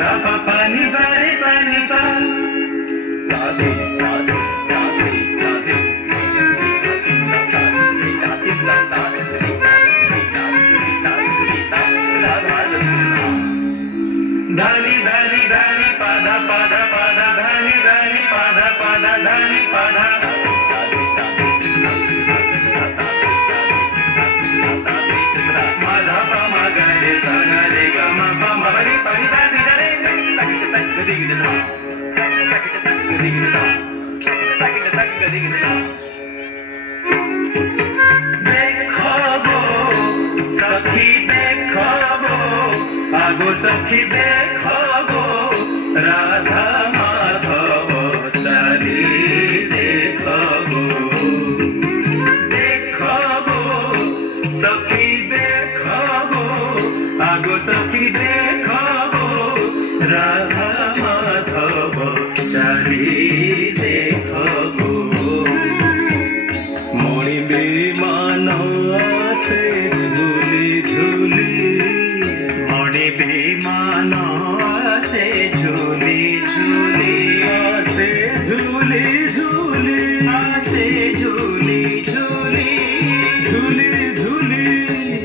धा पा पा नि सा रे सा नि सा राधे राधे राधे राधे धानी धानी धानी पाधा पाधा पाधा धानी धानी पाधा पाधा धानी पाधा माधा पा मा गा रे सा गा रे गा मा पा मा रे पा नि सा नि सा रे तक तक गदि गदि धा तक तक गदि गदि धा तक तक गदि गदि धा देखो गो सखी देखो गो आगो सखी देखो गो राधा माधव चाली देखो गो सखी देखो गो आगो सखी देखो गो राधा माधव चाली देखो गो मणि विमान से झूली झूली मणि विमान से झूली झूली से झूली झूली से झूली झूली झूली झूली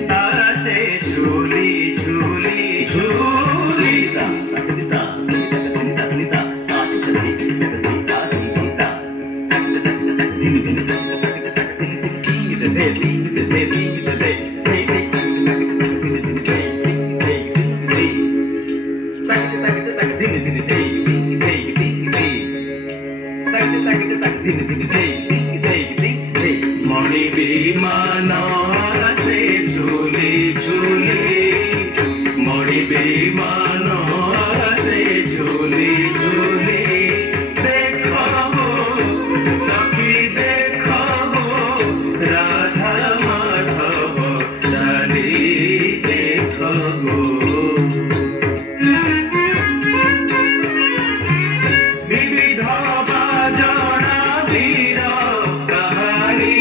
तारा से झूली झूली झूली ता ता ता मणि विमान से झूली झूली मणि विमान से झूली झूली देखो गो सखी देखो गो राधा माधव चाली देखो गो विविध बाजना वीर कहानी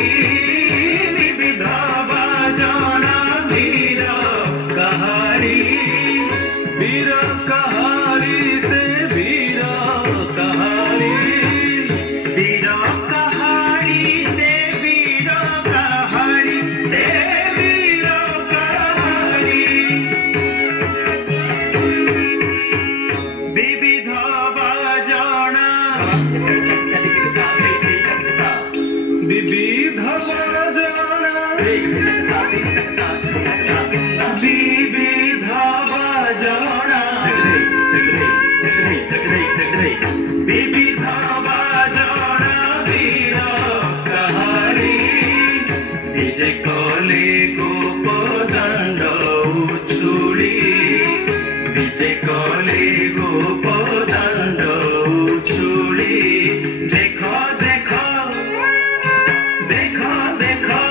विविध बाजना वीर कहानी से वीर कहानी से वीर कहानी से वीर कहानी विविध बाजना विविध बाजना विविध बाजना विविध बाजना वीर कहानी विजय कले गोप दंड उछुड़ी विजय कले गोप दंड उछुड़ी देखो देखो देखो देखो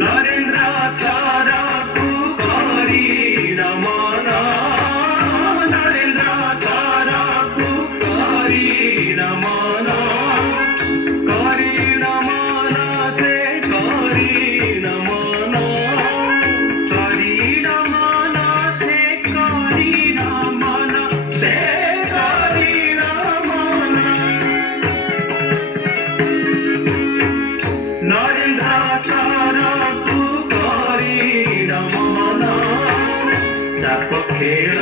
नरेंद्र सारा तू करी नमन नरेंद्र सारा तू करी नमन से करी नमन से करी नमन से करी नमन नरेंद्र सारा तू करी नमन चाप खेल